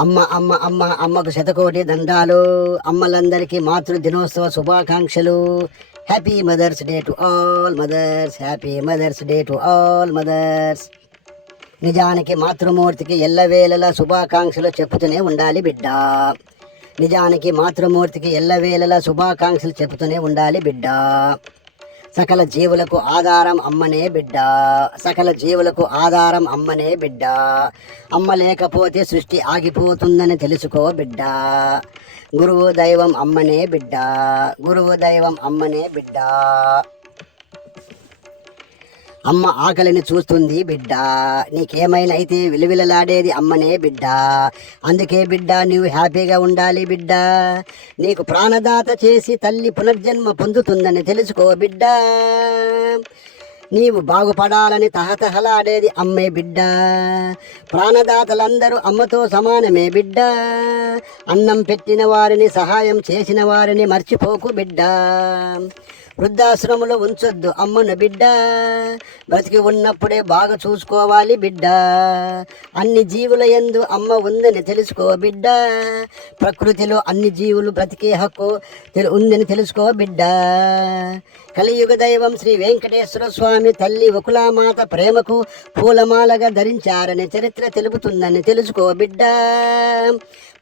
అమ్మకు శతకోటి దండాలు. అమ్మలందరికీ మాతృ దినోత్సవ శుభాకాంక్షలు. Happy Mother's Day to all mothers. Happy Mother's Day to all mothers. నిజానికి మాతృమూర్తికి ఎల్లవేళలా శుభాకాంక్షలు చెప్పుతూనే ఉండాలి బిడ్డ. నిజానికి మాతృమూర్తికి ఎల్లవేళలా శుభాకాంక్షలు చెప్పుతూనే ఉండాలి బిడ్డ. సకల జీవులకు ఆధారం అమ్మనే బిడ్డ. సకల జీవులకు ఆధారం అమ్మనే బిడ్డ. అమ్మ లేకపోతే సృష్టి ఆగిపోతుందని తెలుసుకో బిడ్డ. గురువు దైవం అమ్మనే బిడ్డ. గురువు దైవం అమ్మనే బిడ్డ. అమ్మ ఆకలిని చూస్తుంది బిడ్డ. నీకేమైనా అయితే విలువిలలాడేది అమ్మనే బిడ్డ. అందుకే బిడ్డ నీవు హ్యాపీగా ఉండాలి బిడ్డ. నీకు ప్రాణదాత చేసి తల్లి పునర్జన్మ పొందుతుందని తెలుసుకో బిడ్డ. నీవు బాగుపడాలని తహతహలాడేది అమ్మే బిడ్డ. ప్రాణదాతలందరూ అమ్మతో సమానమే బిడ్డ. అన్నం పెట్టిన వారిని, సహాయం చేసిన వారిని మర్చిపోకు బిడ్డ. వృద్ధాశ్రమంలో ఉంచొద్దు అమ్మను బిడ్డ. బ్రతికి ఉన్నప్పుడే బాగా చూసుకోవాలి బిడ్డ. అన్ని జీవుల యందు అమ్మ ఉందని తెలుసుకో బిడ్డ. ప్రకృతిలో అన్ని జీవులు బ్రతికే హక్కు ఉందని తెలుసుకో బిడ్డ. కలియుగ దైవం శ్రీ వెంకటేశ్వర స్వామి తల్లి వకులామాత ప్రేమకు పూలమాలగా ధరించారని చరిత్ర తెలుపుతుందని తెలుసుకో బిడ్డ.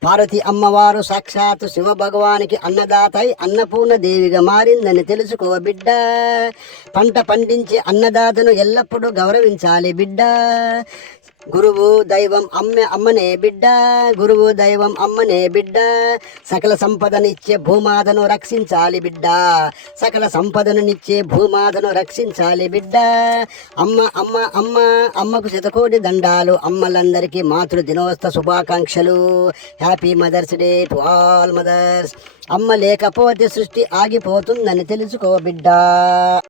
పార్వతి అమ్మవారు సాక్షాత్తు శివ భగవానికి అన్నదాతై అన్నపూర్ణ దేవిగా మారిందని తెలుసుకో బిడ్డ. పంట పండించే అన్నదాతను ఎల్లప్పుడూ గౌరవించాలి బిడ్డ. గురువు దైవం అమ్మనే బిడ్డ. గురువు దైవం అమ్మనే బిడ్డ. సకల సంపదనిచ్చే భూమాతను రక్షించాలి బిడ్డ. సకల సంపదనునిచ్చే భూమాతను రక్షించాలి బిడ్డ. అమ్మకు శతకోటి దండాలు. అమ్మలందరికీ మాతృ దినోత్సవ శుభాకాంక్షలు. Happy Mother's Day to all mothers. అమ్మ లేకపోతే సృష్టి ఆగిపోతుందని తెలుసుకో బిడ్డ.